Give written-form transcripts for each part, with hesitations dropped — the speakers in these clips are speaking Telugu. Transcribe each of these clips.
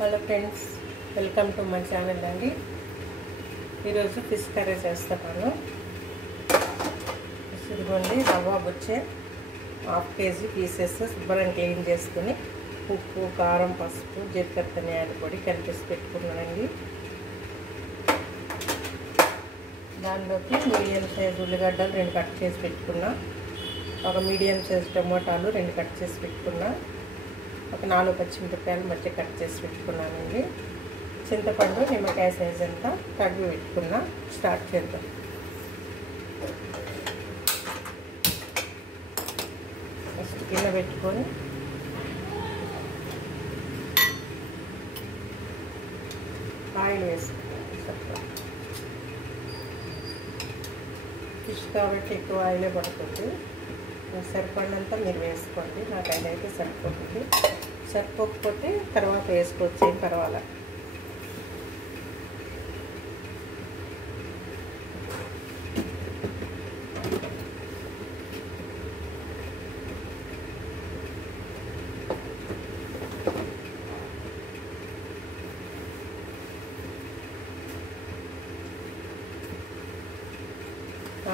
Hello friends, welcome to my channel అండి. ఈరోజు ఫిష్ కర్రీ చేస్తాను. ఇదిగోండి, రవ్వ బుచ్చే 1/2 kg పీసెస్ శుభ్రంగా క్లీన్ చేసుకుని ఉప్పు, కారం, పసుపు, జీలకర్ర, ధనియాల పొడి కలిపేసి పెట్టుకున్నానండి. దానిలోకి మీడియం సైజ్ ఉల్లిగడ్డలు 2 కట్ చేసి పెట్టుకున్నా, ఒక మీడియం సైజ్ టమోటాలు 2 కట్ చేసి పెట్టుకున్నా, ఒక 4 పచ్చిమిరపకాయలు మధ్య కట్ చేసి పెట్టుకున్నానండి. చింతపండు నిమ్మకాయ సైజ్ అంతా కడిగి పెట్టుకున్నా. స్టార్ట్ చేద్దాం. ఫస్ట్ గిన్నె పెట్టుకొని ఆయిల్ వేసుకున్నాను. ఫిష్ కాబట్టి ఎక్కువ ఆయిలే పడుతుంది. సరిపడినంత మీరు వేసుకోండి. నాకు అదైతే సరిపోతుంది. సరిపోకపోతే తర్వాత వేసుకోవచ్చు, ఏం పర్వాలేదు.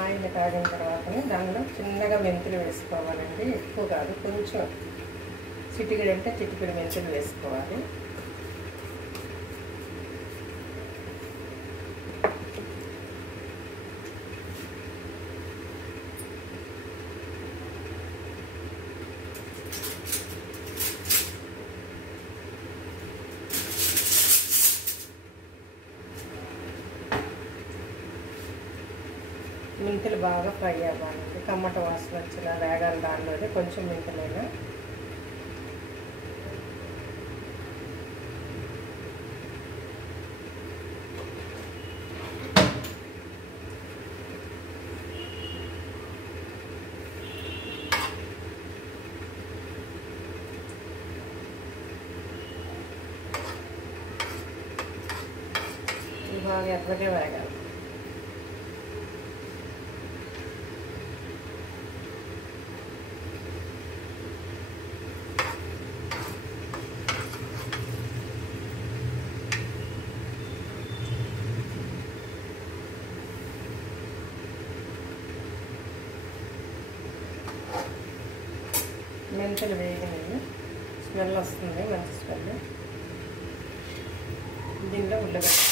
ఆయిల్ కాగిన తర్వాతనే దానిలో చిన్నగా మెంతులు వేసుకోవాలండి. ఎక్కువ కాదు, కొంచెం చిటికెడు అంటే చిటికెడు మెంతులు వేసుకోవాలి. మెంతులు బాగా ఫ్రై అవ్వాలండి. టమాటా వాసన వచ్చేలా వేగాలి. దానిలోనే కొంచెం మెంతులైనా బాగా ఎర్రగా వేగాలి. మెంతులు వేగినాయి, స్మెల్ వస్తుంది, మంచి స్మెల్. దీనిలో ఉల్లిగడ్డ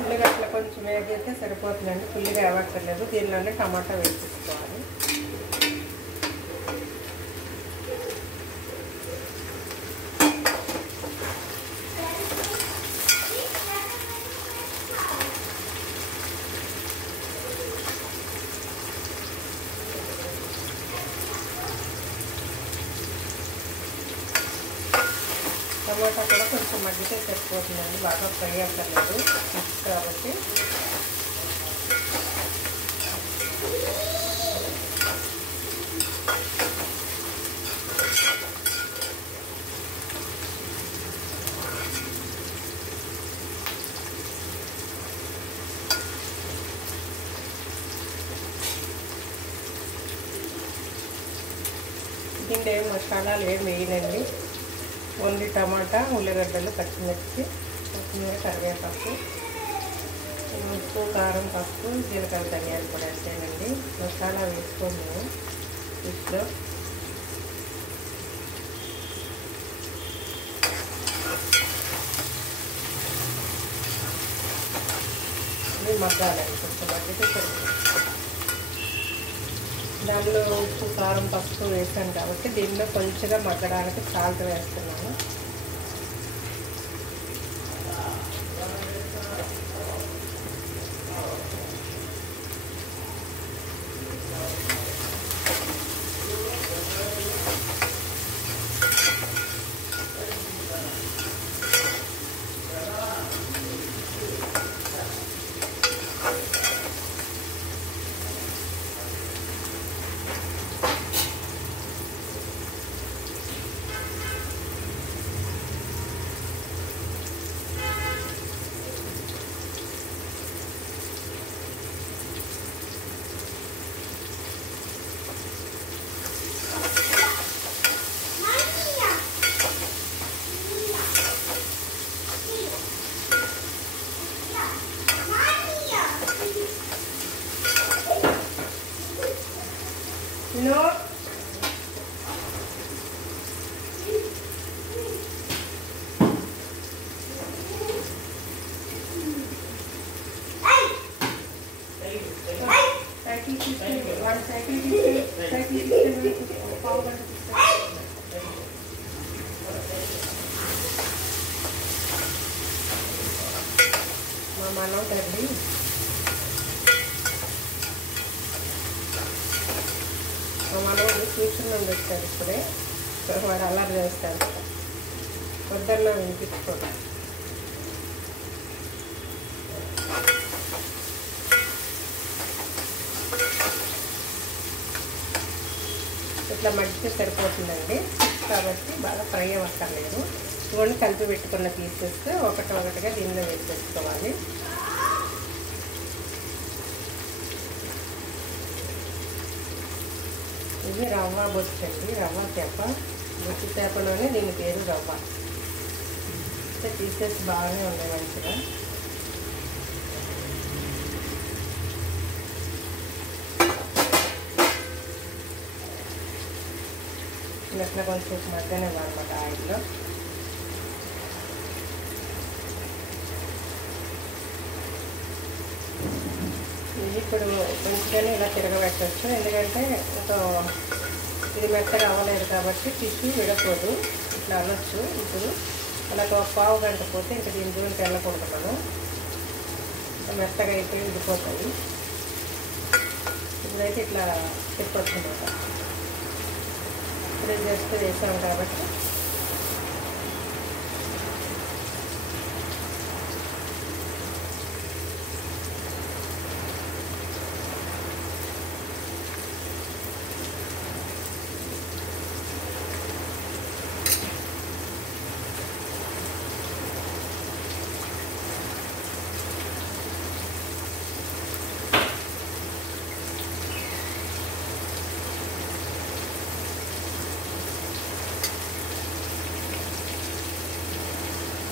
ఉల్లిగడ్డలు కొంచెం వేగితే సరిపోతుందండి. ఫుల్గా వేయక్కర్లేదు. దీనిలోనే టమాటా వేసుకోవాలి. టమాటా కూడా కొంచెం మగ్గితే సరిపోతుందండి. బాగా ఫ్రై అక్కర్లేదు కాబట్టి. దీంట్లో ఏం మసాలాలు ఏం వేయనండి. ఓన్లీ టమాటా, ఉల్లిగడ్డలు, పచ్చిమిర్చి, కొత్తిమీర, కరివేపాకు, ఉప్పు, కారం, పసుపు, జీలకర్ర, ధనియాలు కూడా వేసానండి. మసాలా వేసుకోండి ఫిష్లో. మగ్గాలండి, కొంచెం మగ్గితే సరిపోతుంది. దానిలో ఉప్పు కారం పసుపు వేసాను కాబట్టి దీనిలో కొంచెంగా మగ్గడానికి సాల్ట్ వేస్తున్నాను. మా మనోడండి మా మనోడు ట్యూషన్ నుండి వచ్చాడు ఇప్పుడే. వాడు అల్లరి చేస్తాడు, పొద్దున్న వినిపించుకోండి. ఇట్లా మగ్గితే సరిపోతుందండి కాబట్టి బాగా ఫ్రై అవ్వక్కర్లేదు. ఇవన్నీ కలిపి పెట్టుకున్న పీసెస్ ఒకటిగా దీనిలో వేసేసుకోవాలి. ఇది రవ్వ బొచ్చు అండి, రవ్వ చేప. బొచ్చు చేపలోనే దీని పేరు రవ్వ. పీసెస్ బాగానే ఉన్నాయి మంచిగా. ఇట్లా కొంచెం మధ్యనే అనమాట ఆయిల్లో. ఇది ఇప్పుడు కొంచెంగానే ఇలా తిరగబెట్టచ్చు, ఎందుకంటే ఇంకా ఇది మెత్తగా అవ్వలేదు కాబట్టి టిష్యూ విడకూడదు. ఇట్లా అనొచ్చు. ఇప్పుడు అలా ఒక పావు గంట పోతే ఇంకా దీని గురించి వెళ్ళకూడదు. మనం మెత్తగా అయిపోయి విడిపోతాయి. ఇప్పుడైతే ఇట్లా తిప్పొచ్చు అన్నమాట. ఇప్పుడు జస్ట్ వేసాం కాబట్టి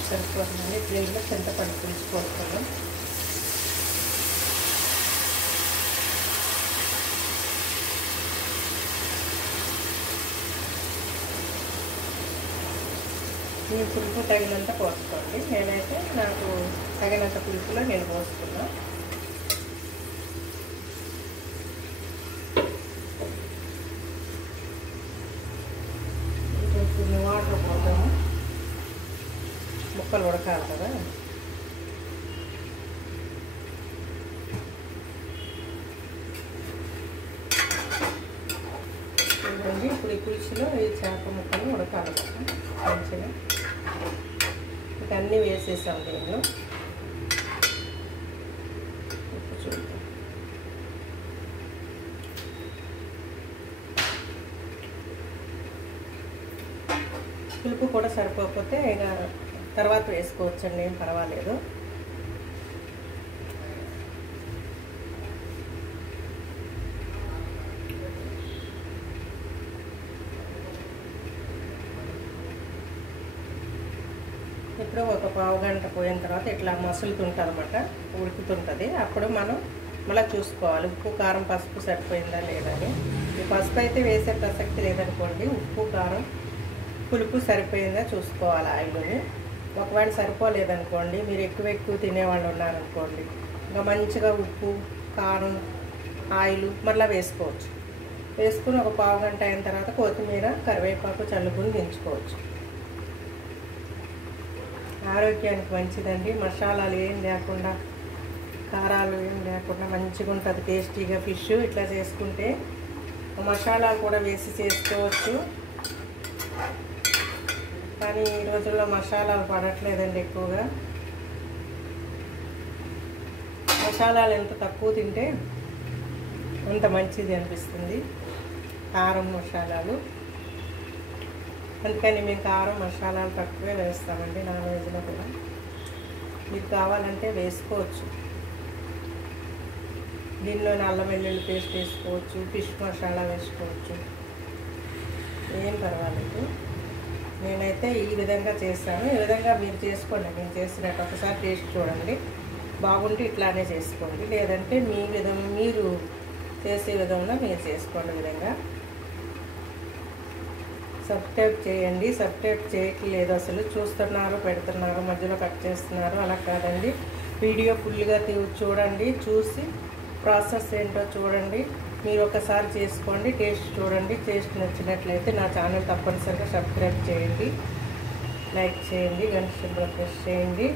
సరిపోతుందండి. ప్లేట్లో చింతపండు పులుసు పోసుకున్నాం. మీ పులుపు తగినంత పోసుకోండి. నేనైతే నాకు తగినంత పులుపులో నేను పోసుకున్నా. కొంచెం వాటర్ పోతాము, ముక్కలు ఉడకాలి కదా. చూడండి, ఇప్పుడు ఈ పులుసులో ఈ చేప ముక్కలు ఉడకాలి మంచిగా. ఇక అన్నీ వేసేసాం దీనిలో. ఉప్పు చూద్దాం. పులుపు కూడా సరిపోకపోతే ఇక తర్వాత వేసుకోవచ్చండి, ఏం పర్వాలేదు. ఇప్పుడు ఒక పావు గంట పోయిన తర్వాత ఇట్లా మసులుతుంటుంది అన్నమాట, ఉడుకుతుంటుంది. అప్పుడు మనం మళ్ళీ చూసుకోవాలి ఉప్పు కారం పసుపు సరిపోయిందా లేదని. ఈ పసుపు అయితే వేసే ప్రసక్తి లేదనుకోండి, ఉప్పు కారం పులుపు సరిపోయిందా చూసుకోవాలి ఆయిల్ని. ఒకవేళ సరిపోలేదనుకోండి, మీరు ఎక్కువ తినేవాళ్ళు ఉన్నారనుకోండి, ఇంకా మంచిగా ఉప్పు, కారం, ఆయిల్ మళ్ళీ వేసుకోవచ్చు. వేసుకుని ఒక పావు గంట అయిన తర్వాత కొత్తిమీర, కరివేపాకు చల్లుకుని దించుకోవచ్చు. ఆరోగ్యానికి మంచిదండి. మసాలాలు ఏం లేకుండా, కారాలు ఏం లేకుండా మంచిగా ఉంటుంది టేస్టీగా ఫిష్. ఇట్లా చేసుకుంటే మసాలాలు కూడా వేసి చేసుకోవచ్చు. కానీ ఈ రోజుల్లో మసాలాలు పడట్లేదండి ఎక్కువగా. మసాలాలు ఎంత తక్కువ తింటే అంత మంచిది అనిపిస్తుంది, కారం మసాలాలు. అందుకని మేము కారం మసాలాలు తక్కువే వేస్తామండి నాన్ వెజ్లో కూడా. మీకు కావాలంటే వేసుకోవచ్చు. దీనిలో అల్లం వెల్లుల్లి పేస్ట్ వేసుకోవచ్చు, ఫిష్ మసాలా వేసుకోవచ్చు, ఏం పర్వాలేదు. నేనైతే ఈ విధంగా చేస్తాను. ఈ విధంగా మీరు చేసుకోండి. నేను చేసినట్టు ఒకసారి టేస్ట్ చూడండి, బాగుంటే ఇట్లానే చేసుకోండి. లేదంటే మీరు చేసే విధంగా మీరు చేసుకోండి. విధంగా సబ్స్క్రైబ్ చేయండి. సబ్స్క్రైబ్ చేయట్లేదు అసలు. చూస్తున్నారు, పెడుతున్నారు, మధ్యలో కట్ చేస్తున్నారు. అలా కాదండి, వీడియో ఫుల్గా చూడండి. చూసి ప్రాసెస్ ఏంటో చూడండి. మీరు ఒకసారి చేసుకోండి, టేస్ట్ చూడండి. టేస్ట్ నచ్చినట్లయితే నా ఛానల్ తప్పనిసరిగా సబ్స్క్రైబ్ చేయండి, లైక్ చేయండి, గంట సింబల్ ప్రెస్ చేయండి,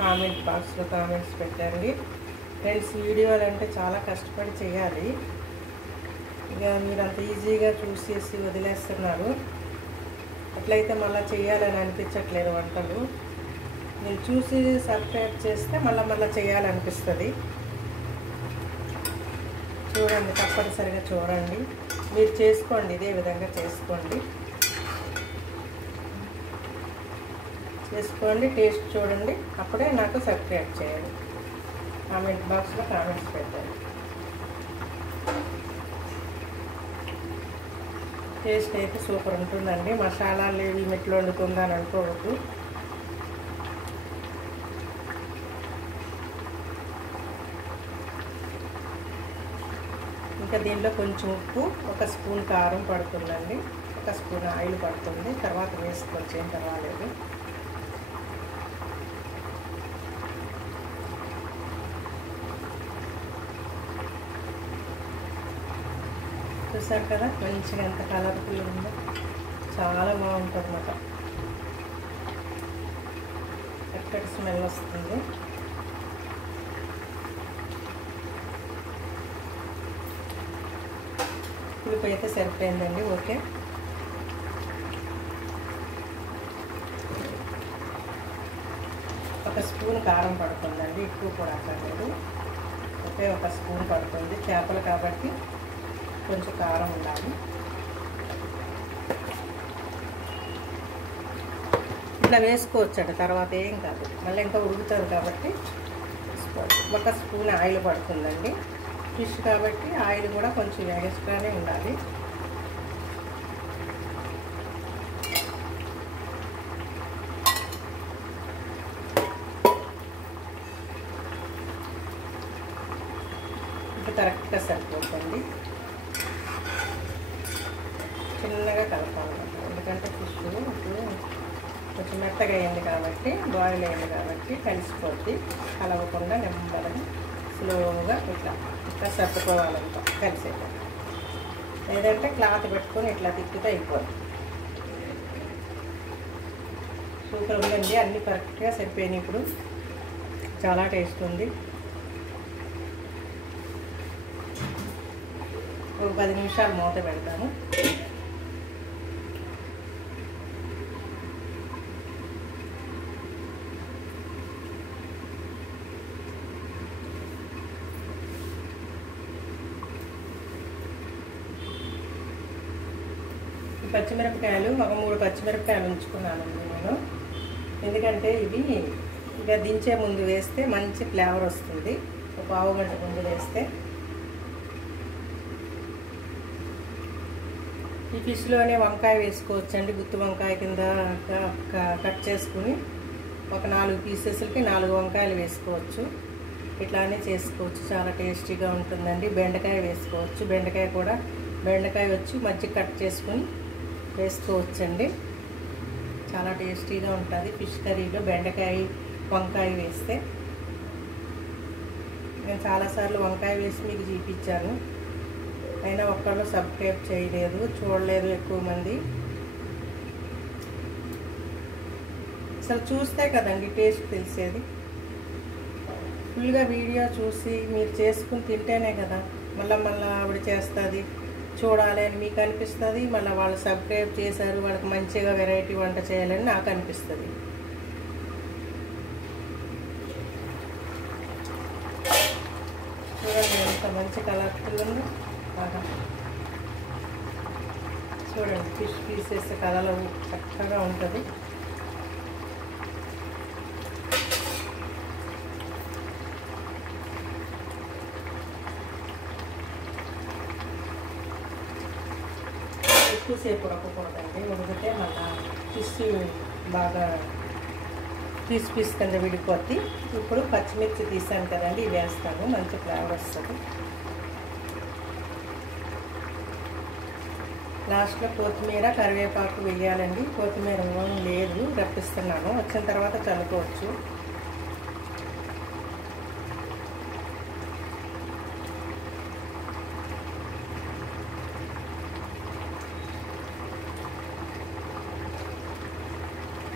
కామెంట్ బాక్స్లో కామెంట్స్ పెట్టండి. ఫ్రెండ్స్, వీడియోలు అంటే చాలా కష్టపడి చేయాలి. ఇక మీరు అంత ఈజీగా చూసేసి వదిలేస్తున్నారు. అట్లయితే మళ్ళీ చేయాలని అనిపించట్లేదు వంటలు. నేను చూసి సబ్స్క్రైబ్ చేస్తే మళ్ళీ చేయాలనిపిస్తుంది. చూడండి, తప్పనిసరిగా చూడండి. మీరు చేసుకోండి, ఇదే విధంగా చేసుకోండి. టేస్ట్ చూడండి, అప్పుడే నాకు సబ్స్క్రైబ్ చేయండి. కామెంట్ బాక్స్లో కామెంట్స్ పెట్టండి. టేస్ట్ అయితే సూపర్ ఉంటుందండి. మసాలాలు ఇవి మెట్లు వండుతుందని అనుకోవద్దు. ఇంకా దీనిలో కొంచెం ఉప్పు, ఒక స్పూన్ కారం పడుతుందండి, ఒక స్పూన్ ఆయిల్ పడుతుంది. తర్వాత వేసుకోవచ్చు, ఏం పర్వాలేదు. చూసారు కదా మంచిగా ఎంత కలర్ఫుల్ ఉందో, చాలా బాగుంటుంది అన్నమాట. చక్కటి స్మెల్ వస్తుంది. పులుపు అయితే సరిపోయిందండి. ఓకే, ఒక స్పూన్ కారం పడుతుందండి, ఎక్కువ కూడా అక్కర్లేదు. ఒకే ఒక స్పూన్ పడుతుంది. చేపలు కాబట్టి కొంచెం కారం ఉండాలి. ఇట్లా వేసుకోవచ్చండి, తర్వాత ఏం కాదు. మళ్ళీ ఇంకా ఉడుకుతుంది కాబట్టి ఒక స్పూన్ ఆయిల్ పడుతుందండి. ఫిష్ కాబట్టి ఆయిల్ కూడా కొంచెం ఎక్స్ట్రానే ఉండాలి. ఇప్పుడు కరెక్ట్గా సరిపోతుంది. చిన్నగా కలపాలన్నమాట, ఎందుకంటే ఫిష్ ఇప్పుడు కొంచెం మెత్తగా అయింది కాబట్టి, బాయిల్ అయింది కాబట్టి కలిసిపోద్ది. కలవకుండా నెమ్మదిగా స్లోగా ఇట్లా సర్దుకోవాలంట కలిసేట. లేదంటే క్లాత్ పెట్టుకొని ఇట్లా తిప్పితే అయిపోద్ది. సూపర్ ఉందండి, అన్నీ కరెక్ట్గా సరిపోయినాయి. ఇప్పుడు చాలా టేస్ట్ ఉంది. ఒక 10 నిమిషాలు మూత పెడతాను. పచ్చిమిరపకాయలు ఒక 3 పచ్చిమిరపకాయలు ఉంచుకున్నానండి నేను. ఎందుకంటే ఇవి ఇక దించే ముందు వేస్తే మంచి ఫ్లేవర్ వస్తుంది. ఒక పావు గంట ముందు వేస్తే. ఈ ఫిష్లోనే వంకాయ వేసుకోవచ్చండి. గుత్తి వంకాయ కింద కట్ చేసుకుని ఒక 4 పీసెస్లకి 4 వంకాయలు వేసుకోవచ్చు. ఇట్లానే చేసుకోవచ్చు, చాలా టేస్టీగా ఉంటుందండి. బెండకాయ వేసుకోవచ్చు. బెండకాయ వచ్చి మధ్య కట్ చేసుకుని వేసుకోవచ్చండి. చాలా టేస్టీగా ఉంటుంది ఫిష్ కర్రీలో బెండకాయ, వంకాయ వేస్తే. నేను చాలాసార్లు వంకాయ వేసి మీకు చూపించాను, అయినా ఒక్కళ్ళు సబ్స్క్రైబ్ చేయలేదు, చూడలేదు ఎక్కువ మంది. అసలు చూస్తే కదండి టేస్ట్ తెలిసేది. ఫుల్గా వీడియో చూసి మీరు చేసుకుని తింటేనే కదా మళ్ళీ ఆవిడ చేస్తుంది చూడాలి అని మీకు అనిపిస్తుంది. మళ్ళీ వాళ్ళు సబ్స్క్రైబ్ చేశారు, వాళ్ళకి మంచిగా వెరైటీ వంట చేయాలని నాకు అనిపిస్తుంది. చూడండి ఎంత మంచి కలర్ఫుల్ ఉందో. చూడండి ఫిష్ పీసెస్ కలర్ చక్కగా ఉంటుంది. ఎక్కువసేపు ఉడకకూడదండి, ఉడికితే మళ్ళీ ఫిష్ బాగా పీస్ కింద విడిపోద్ది. ఇప్పుడు పచ్చిమిర్చి తీసాను కదండి, ఇవి వేస్తాను, మంచి ఫ్లేవర్ వస్తుంది. లాస్ట్లో కొత్తిమీర కరివేపాకు వేయాలండి. కొత్తిమీర లేదు, రప్పిస్తున్నాను, వచ్చిన తర్వాత చల్లుకోవచ్చు.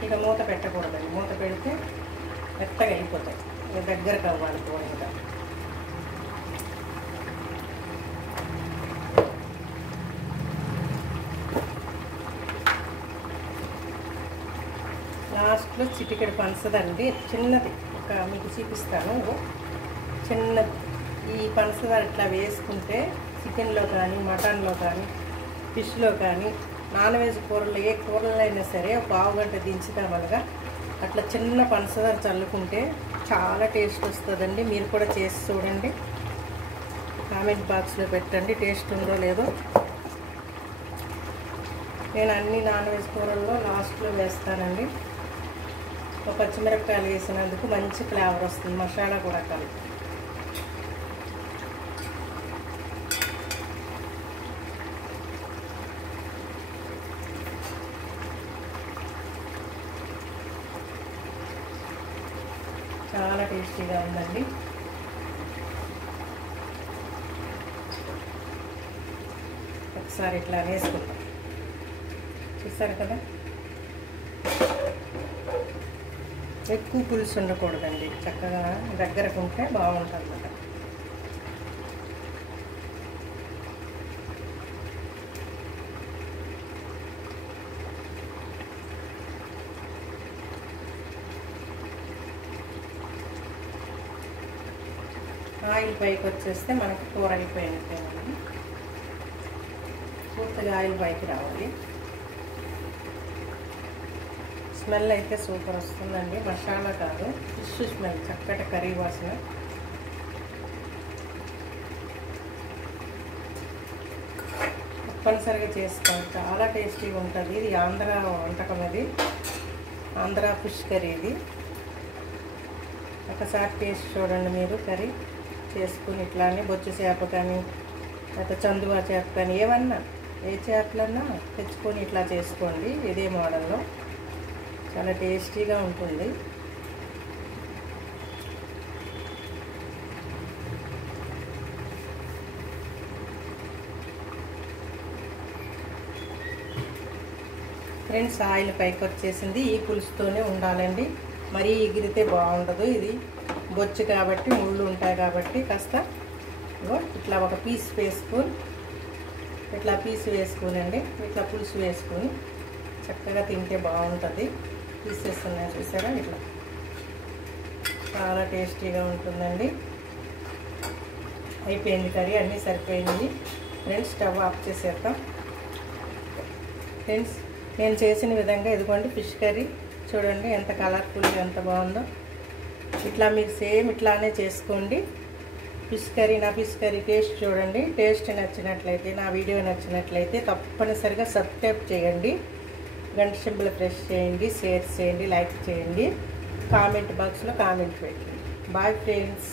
ఇక మూత పెట్టకూడదండి, మూత పెడితే మెత్తగా అయిపోతాయి, దగ్గరకు అవ్వాలి కూర. ఇంకా లాస్ట్లో చిటికెడు పంచదారండి, చిన్నది ఒక మీకు చూపిస్తాను. చిన్నది ఈ పంచదార ఇట్లా వేసుకుంటే చికెన్లో కానీ మటన్లో కానీ ఫిష్లో కానీ నాన్ వెజ్ కూరలు ఏ కూరలు అయినా సరే ఒక పావు గంట దించుతామనగా అట్లా చిన్న పంచదార చల్లుకుంటే చాలా టేస్ట్ వస్తుందండి. మీరు కూడా చేసి చూడండి, కామెంట్ బాక్స్లో పెట్టండి టేస్ట్ ఉందో లేదో. నేను అన్ని నాన్ వెజ్ కూరల్లో లాస్ట్లో వేస్తానండి. ఒక పచ్చిమిరపకాయలు వేసినందుకు మంచి ఫ్లేవర్ వస్తుంది, మసాలా కూడా కలిపి. చాలా టేస్టీగా ఉందండి. ఒకసారి ఇట్లా వేసుకుంటాం, చూస్తారు కదా. ఎక్కువ పులుసు ఉండకూడదండి, చక్కగా దగ్గరకు ఉంటే బాగుంటుంది అన్నమాట. ఆయిల్ పైకి వచ్చేస్తే మనకి కూర అయిపోయినట్టేనండి. పూర్తిగా ఆయిల్ పైకి రావాలి. స్మెల్ అయితే సూపర్ వస్తుందండి, మసాలా కాదు ఫిష్ స్మెల్, చక్కటి కర్రీ వాసన. తప్పనిసరిగా చేసుకోండి, చాలా టేస్టీగా ఉంటుంది. ఇది ఆంధ్ర వంటకం, ఇది ఆంధ్ర ఫిష్ కర్రీ. ఇది ఒకసారి టేస్ట్ చూడండి మీరు. కర్రీ చేసుకుని ఇట్లానే బొచ్చు చేప కానీ లేకపోతే చందువా చేప కానీ ఏమన్నా ఏ చేపలన్నా తెచ్చుకొని ఇట్లా చేసుకోండి. ఇదే మోడల్లో చాలా టేస్టీగా ఉంటుంది. ఫ్రెండ్స్ ఆయిల్ పైకి వచ్చేసింది. ఈ పులుసుతోనే ఉండాలండి, మరీ ఎగిరితే బాగుండదు. ఇది బొచ్చు కాబట్టి ముళ్ళు ఉంటాయి కాబట్టి కాస్త ఇట్లా ఒక పీస్ వేసుకొని ఇట్లా పీస్ వేసుకునండి, ఇట్లా పులుసు వేసుకొని చక్కగా తింటే బాగుంటుంది. పీసెస్ ఉన్నాయి చూసారా, ఇట్లా చాలా టేస్టీగా ఉంటుందండి. అయిపోయింది కర్రీ, అన్నీ సరిపోయింది ఫ్రెండ్స్. స్టవ్ ఆఫ్ చేసేద్దాం. ఫ్రెండ్స్ నేను చేసిన విధంగా ఇదిగోండి ఫిష్ కర్రీ చూడండి ఎంత కలర్ఫుల్గా ఎంత బాగుందో. ఇట్లా మీరు సేమ్ ఇట్లానే చేసుకోండి ఫిష్ కర్రీ. నా ఫిష్ కర్రీ టేస్ట్ చూడండి. టేస్ట్ నచ్చినట్లయితే, నా వీడియో నచ్చినట్లయితే తప్పనిసరిగా సబ్స్క్రైబ్ చేయండి, గంట సింబల్ ప్రెస్ చేయండి, షేర్ చేయండి, లైక్ చేయండి, కామెంట్ బాక్స్లో కామెంట్ పెట్టండి. Bye friends.